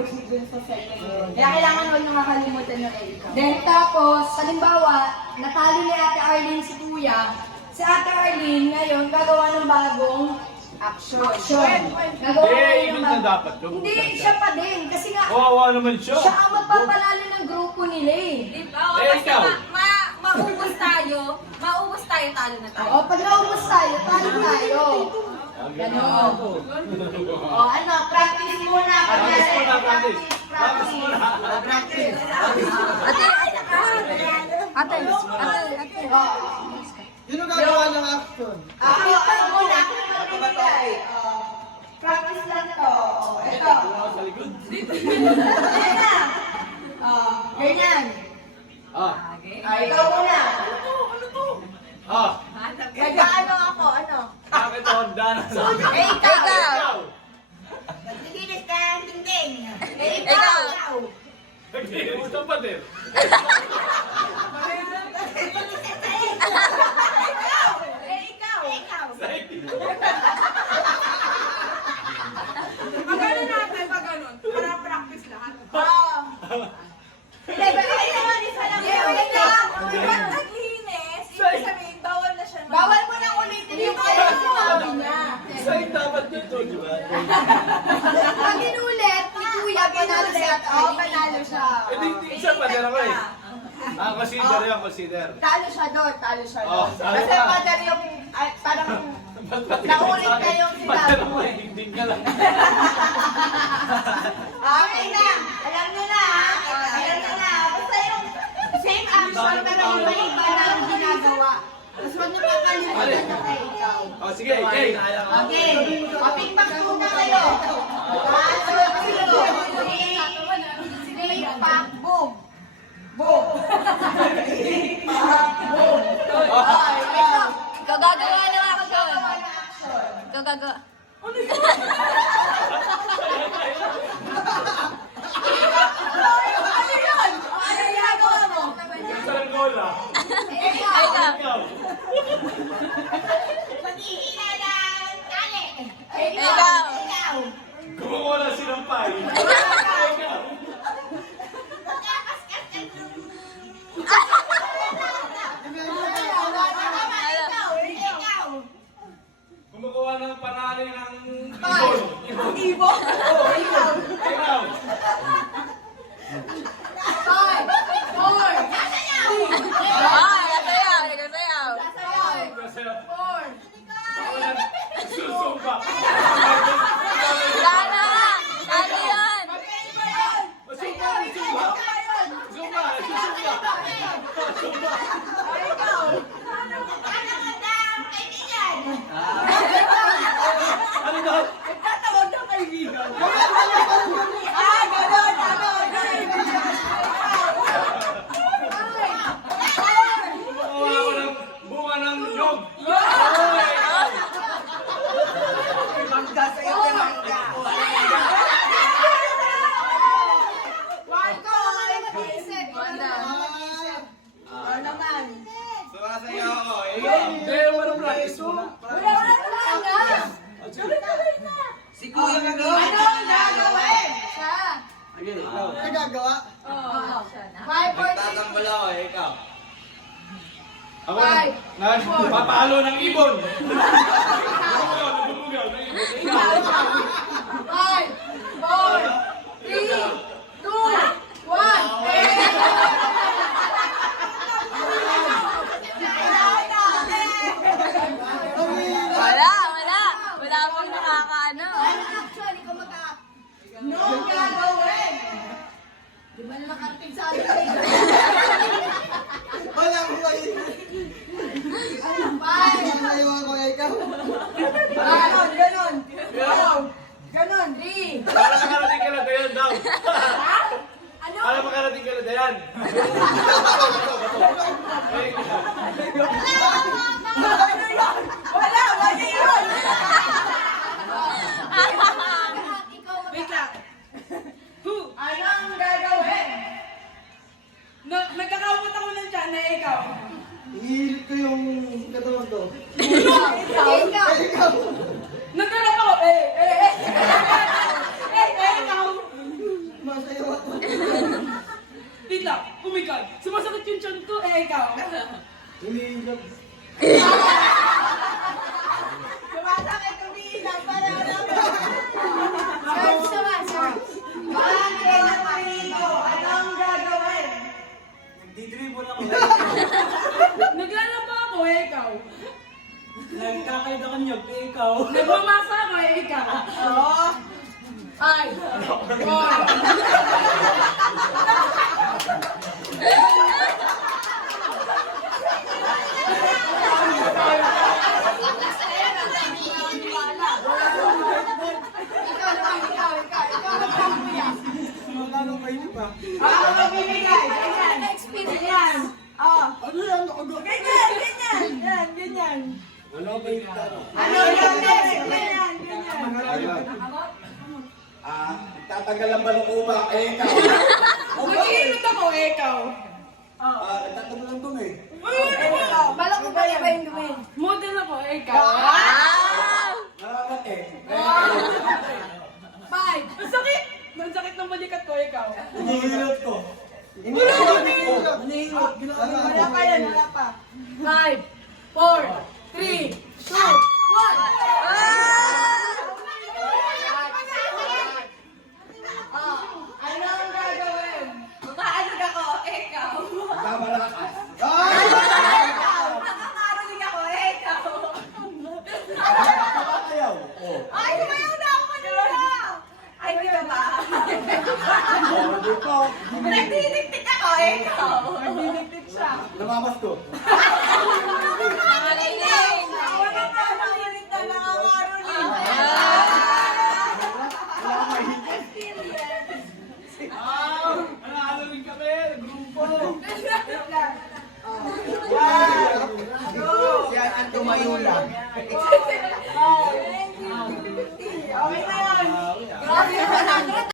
proceed dun sa second game. Kaya kailangan huwag nyo makalimutan na kayo. Then tapos, halimbawa, natalo ni Ate Arlene si Kuya. Si Ate Arlene ngayon gagawa ng bagong action. Gagawa Ikot na dapat. Hindi, siya pa din. Kasi nga, Kawawa naman siya. siya ang magpapalala ng grupo nila eh. Diba? O, basta ikaw. maubos tayo, talo na tayo. O, pag naubos tayo, talo tayo. Ganon. O, ano, practice muna. Practice muna, practice. Practice muna. Practice. Ate. Sino gagawa ng action? Ako muna. Ako magbibigay. Practice lang to. Ito. Sa likod. Ganyan. Ganyan. Ikaw muna. Nag-ano ako, ano? Bakit Honda na sa akin? Ikaw. Naglinis ka ng dingding. Ikaw. Gusto pa din. Magano natin pag ganun? Para practice lahat. Hindi, pero ay naman, isa lang. Wait lang. Pag naglinis, ibig sabihin, bawal na siya. Bawal mo nang ulitin yung kaya sinabi niya. Sa'yo dapat dito, di ba? Pag inulit, ni Kuya, panalo si Ate. Oo, panalo siya. Eh, di isa pa din ako eh. Consider yan, consider. Talo siya doon, talo siya Oh, doon. talo Kasi ka. mother yung, parang, naulit ka yung sinabi mo eh. Dingding ka lang. Okay na, alam nyo na, alam nyo na. Basta yung same action, pero iba-iba na ang ginagawa. Tapos huwag nyo kakalimutan na kay ikaw. Oh, sige, okay. Okay, kaping-pag muna kayo. Three, pack, boom. Boom. Boom. Ikaw gagawa ng action. Ikaw gagawa. Ano ginagawa mo? Saranggola. Ikaw. Ikaw. Maghihina ng tali. Ikaw. Ikaw. Gumawa na silang pie. Ikaw. Magkakaskas ka. Ikaw. Gumagawa ng panali ng ibon. Ibon. Ikaw. Ikaw. 5, 4, Ay, nasayaw. Nagsasayaw. Kasi 4. susumpa. Wala na. Ano yan? Susumpa, susumpa. Susumpa, susumpa. Susumpa. Ano daw? Tatawag ng kaibigan. Ganon. Gumawa ako ng bunga ng nyog. Mangga sa iyo, mangga. Naman. Sumasayaw ako eh. Hindi, walang practice muna. Si Kuya gagawa. Ano ang gagawin? Siya. Ano gagawa? 5, 4, 6. Tatambal ako eh, ikaw. Ako papalo ng ibon. Bumugaw ng ibon. 5, 4, 3, 2, 1. Wala pong nakakaano. Action, ikaw No gagawin! Di ba na nakarating sa atin kayo? Wala ko kayo. Five. Naiwan ko ikaw. Ganon. Ganon. 3. Para makarating ka na dayan daw. Ano? Para makarating ka na dayan. Wala! Mali yun! Wait lang. Ano ang gagawin? Nagkakawat ako ng tiyan na ikaw. Hihilit ko yung katawan ko. Ikaw! Nagkarap ako. Ikaw. sumasayaw ako. Wait lang, oh my God, sumasakit yung tiyan ko, ikaw. Umiilag. Sumasakit umiilang para Search naman, search. Bakit namarito? Anong gagawin? Di-dribble ako. Naglalaba ako, ikaw. Nagkakaida ka niyo, ikaw. Nagmamasa ako, ikaw. Oo. Ay. Four. Magkano kayo pa? Ako magbibigay. Ganyan. Ganyan. Oh. Ano yan? Ako Ganyan, ganyan. Yan, ganyan. Wala ba yung tanong? Ano yung next? Ganyan, ganyan. Ayun. Tatagal ang balukuma, ikaw. Mag-iinot ako, ikaw. Tatagal lang dun eh. Balak ko ba yung gawin? Model ako, ikaw. Narapat eh. Five. Ang sakit! Ang sakit ng balikat ko, ikaw. Hinihilot ko. Hinihilot. Wala pa yan, wala pa. 5, 4, 3, 2, 1. Ano ang gagawin? Magkaalig ako, ikaw. Kamalakas. Nakakarinig ako, ikaw. Ayaw. Ay, kumayaw na ako kanina. Ay, di ba ba? Hindi pa. Nagdidiktik ako, ikaw. Nagdidiktik siya. Lumabas ko. Nakakarinig. Ako na nga, nakinig na nakakarinig. Nakakalawin kami, grupo. Yan ang tumayo lang. 4,